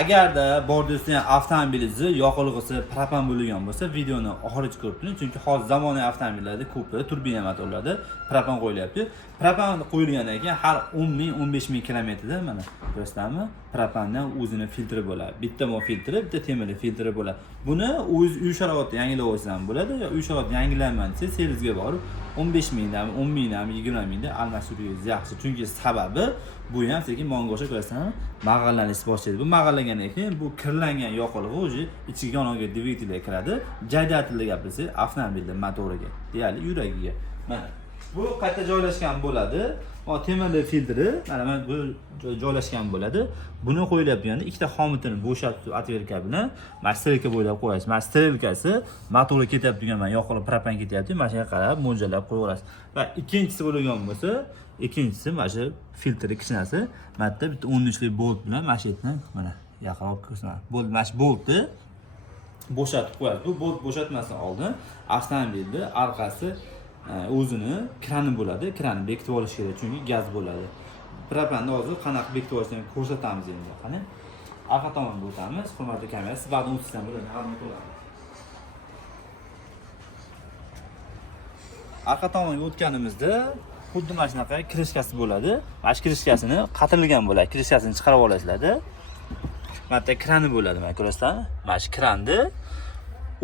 Agarda bordiringda avtomobilingizni yoqilg'isi propan bo'lgan bo'lsa, videoni oxirigacha ko'rib turing, chunki hozir zamonaviy avtomobillarda ko'pida turbina motorlarda propan qo'yilyapti. Propan qo'yilgandan keyin har 10 ming 15 ming kilometrda mana ko'rsatami, propandan o'zini filtri bo'ladi. Bitta mo filtri, bitta temirli filtri bo'ladi. Buni o'z uy sharoitida yangilab olsangiz ham bo'ladi, yo uy sharoitida yangilayman desangiz, servisga borib 15 mingdan, 10 mingdan, 20 mingdan almashirishingiz yaxshi. Chunki sababi bu ham sekin mong'osha ko'rsatami, mag'allanish boshlaydi. Bu mag'allagandan keyin bu kirlangan yoqilg'i o'zi ichki yonilg'i dvigatelga kiradi. Dvigatelga gapirsak, avtomobilning motoriga, deyarli yuragiga. Mana bu qayerda joylashgan bo'ladi? Temirli filtri mana bu joylashgan bo'ladi. Buni qo'yilayotganda ikkita xomitini bo'shatib atverka bilan mana strelka bo'ylab qo'yasiz. Mana strelkasi motori ketyapti degan, mana yoqilg'i propan ketyapti. Mana shunga qarab mo'ljallab qo'yaverasiz. Va ikkinchisi bo'lgan bo'lsa, ikkinchisi mana shu filtri kishnasi, mana bitta 13 lik bolt bilan mana shu yerdan mana yaqinroq ko'rsataman. Bolt mana shu boltni bo'shatib qo'yasiz. Bu bolt bo'shatmasdan oldin avtomobilni arkasi o'zini krani bo'ladi. Kranni bekitib olish kerak, chunki gaz bo'ladi. Propanni hozir qanaqa bekitib olishni ko'rsatamiz endi. Qani? Orqa tomonga o'tamiz. Hurmatli kamera, siz vaqtni o'tishdan bo'ladi. Orqa tomonga o'tganimizda xuddi mana shunaqa kirishkasi bo'ladi. Mana shu kirishkasini qatirilgan bo'ladi. Kirishkasini chiqarib olasizlar-da. Mana bu krani bo'ladi, mana ko'rasizlarmi? Mana shu kranni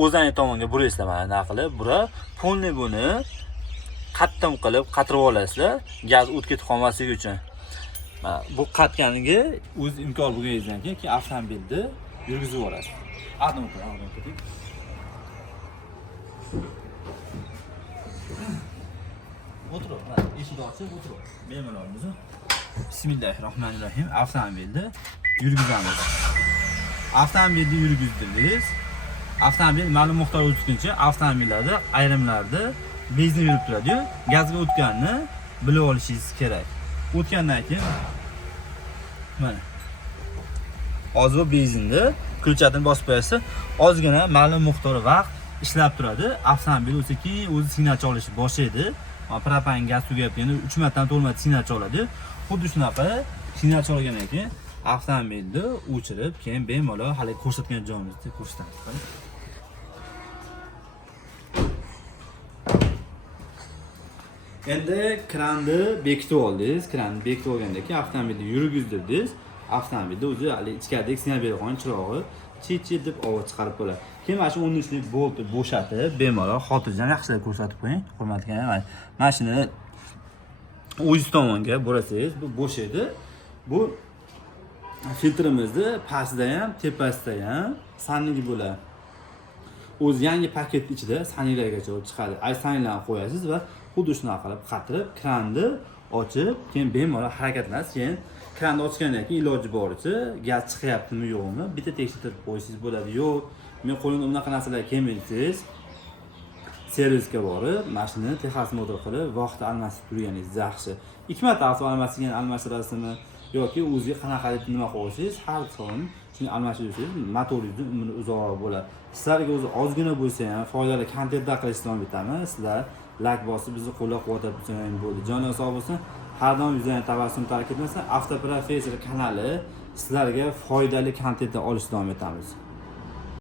o'zani tomonga burasizlar, mana nima qilib, bura polni buni qattim qilib qatirib olasizlar, gaz o'tib ketib qolmasligi uchun. Mana bu qatganiga o'z imkon bo'lganingizdan keyin avtomobilni yurgizib olasiz. Adom keting. O'tirib, eshik ochib o'tirib. Bemalolmiz. Bismillahirrohmanirrohim. Avtomobilni yurgizamiz. Avtomobilni yurgizdingiz. Avtomobil ma'lum miqdorga o'tguncha avtomobillarda ayrimlarda benzin yurib turadi-yu, gazga o'tganini bilib olishingiz kerak. O'tgandan keyin mana hozir bu benzinni ключатini bosib qo'yasiz. Ozgina ma'lum miqdor vaqt ishlab turadi. Avtomobil o'zi keyin o'zi signalcha olishni boshlaydi. Propan gaz tugayotganda 3 martadan to'lmadi signalcha oladi. Xuddi shunaqa signalcha olgandan keyin avtomobilni o'chirib, keyin bemalol hali ko'rsatgan joyimizda ko'rsatamiz. Endi kranni bekitib oldingiz. Kranni bekitib olgandan keyin avtomobilni yurgizdirdingiz. Avtomobilda o'zi hali ichkaridagi signal beradigan chirog'i chi deb ovoz chiqarib bo'ladi. Keyin mana shu 13 lik boltni bo'shatib, bemalol xotirjam yaxshilab ko'rsatib qo'ying. Hurmatli aka, mana shuni o'z tomonga burasangiz, bu bo'sh edi. Bu filtrimizni pastida ham, tepasida ham sanligi bo'ladi. O'z yangi paket ichida saniylargacha chiqadi. Ay saniylarni qo'yasiz va xuddi shunaqa qilib qatirib, kranni ochib, keyin bemalol harakatlanasiz. Keyin kranni ochgandan keyin iloji boricha gaz chiqyaptimi yo'qmi bitta tekshirib qo'yishingiz bo'ladi. Yo'q, men qo'limda unaqa narsalar kelmaysiz. Servisga borib, mashinani texas motor qilib, vaqt almashtirib turganingiz yaxshi. 2 marta avto almashtirasizmi yoki o'ziga qanaqa deb nima qo'ysangiz, har doim shuni almashtirsangiz, motoringizni umri uzoqroq bo'ladi. Sizlarga o'zi ozgina bo'lsa ham foydali kontentlar qilishni davom etamiz. Sizlar like bosib bizni qo'llab-quvvatlab tursangiz bo'ldi. Joningiz sog' bo'lsin. Har doim yuzdan tabassum tark etmasa, Avtoprofessor kanali sizlarga foydali kontentlar olishni davom etamiz.